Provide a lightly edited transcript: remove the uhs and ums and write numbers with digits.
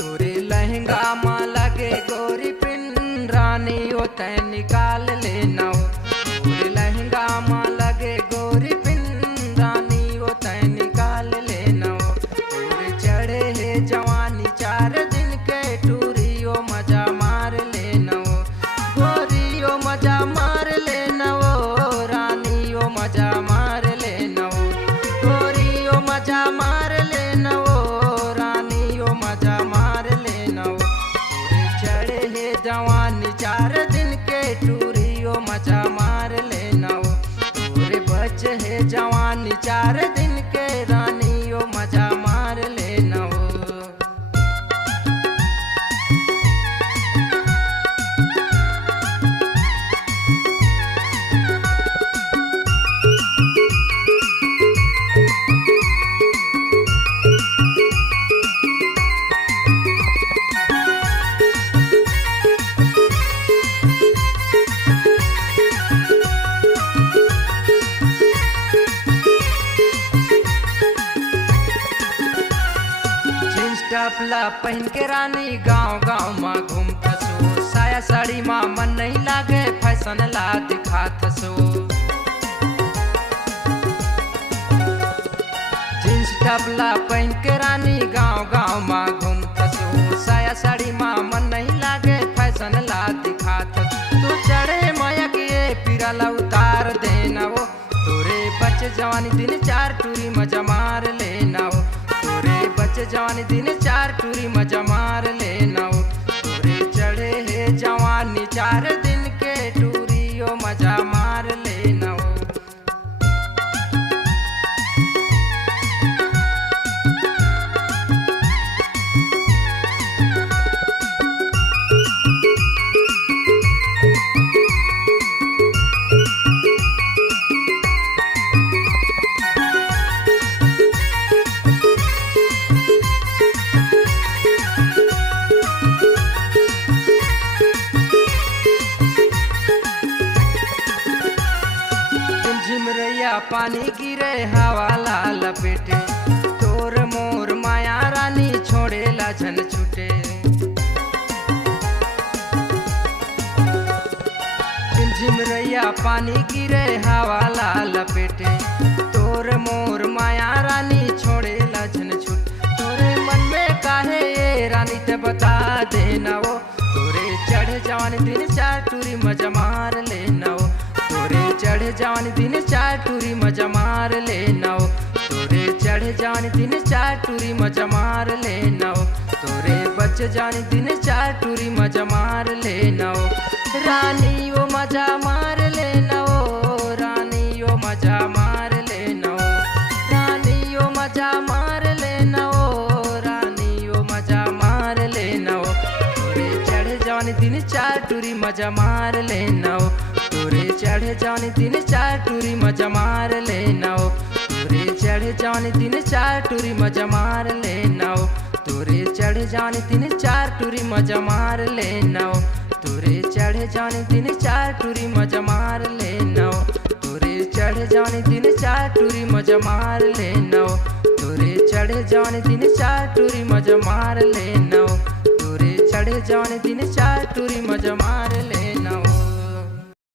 तोरे लहंगा माँ लगे गोरी पिन रानी ओ तै निकाल लेना हो। तोरे लहंगा माँ लगे गोरी पिन रानी ओ तै निकाल लेना हो। तोरे चढ़े है जवानी 4 दिन के टूरी ओ मजा मार लेना हो। गोरी ओ मजा मार लेना हो रानी ओ मजा मार लेना हो। गोरी ओ मजा मार लेना हो रानी ओ मजा मार लेना हो। तोरे चढ़े है जवानी 4 दिन के टूरी ओ मजा मार लेना हो। तोरे बच्चे है जवानी 4 दिन के रानी ओ मजा मार लेना हो। जींस टपला पहन के रानी गांव गांव माँ घूमत सो। साया साड़ी माँ मन नहीं लागे फैशन ला दिखात सो। जींस टपला पहन के रानी गांव गांव माँ घूमत सो। साया साड़ी माँ मन नहीं लागे फैशन ला दिखात सो। तू चढ़े माया के पिराला उतार देना वो। तोरे बच्चे जवानी दिन 4 टूरी मजा मार लेना हो। तोरे बच्चे जवानी दिन 4 टूरी मजा मार लेना हो। तोरे चढ़े है जवानी 4 दिन के टूरी ओ मजा मार लेना हो। झिमरैया पानी गिरे हवा ला लपेटे। तोर मोर माया रानी छोड़ेला झन छूटे। झिमरैया पानी गिरे हवा ला लपेटे। तोर मोर माया रानी छोड़ेला झन छूटे। तोरे मन में काहे ये रानी ते बता देना वो। तोरे चढ़े जवानी दिन 4 टूरी मजा मार लेना हो। तोरे चढ़े जवानी दिन 4 टूरी मजा मार लेना हो। तोरे चढ़े जवानी दिन 4 टूरी मजा मार लेना हो। तोरे बच्चे जानी दिन 4 टूरी मजा मार लेना हो। रानी ओ मजा मार लेना हो। रानी ओ मजा मार लेना हो। रानी ओ मजा मार लेना हो। रानी ओ मजा मार लेना हो। तोरे चढ़े जवानी दिन 4 टूरी मजा मार लेना हो। तोरे चढ़े जवानी दिन 4 टूरी मजा मार लेना हो। तोरे चढ़े जवानी दिन 4 टूरी मजा मार लेना हो। तोरे चढ़े जवानी दिन 4 टूरी मजा मार लेना हो। तोरे चढ़े जवानी दिन 4 टूरी मजा मार लेना हो। तोरे चढ़े जवानी दिन 4 टूरी मजा मार लेना हो। तोरे चढ़े जवानी दिन 4 टूरी मजा मार लेना हो। तोरे चढ़े जवानी दिन 4 टूरी मजा मार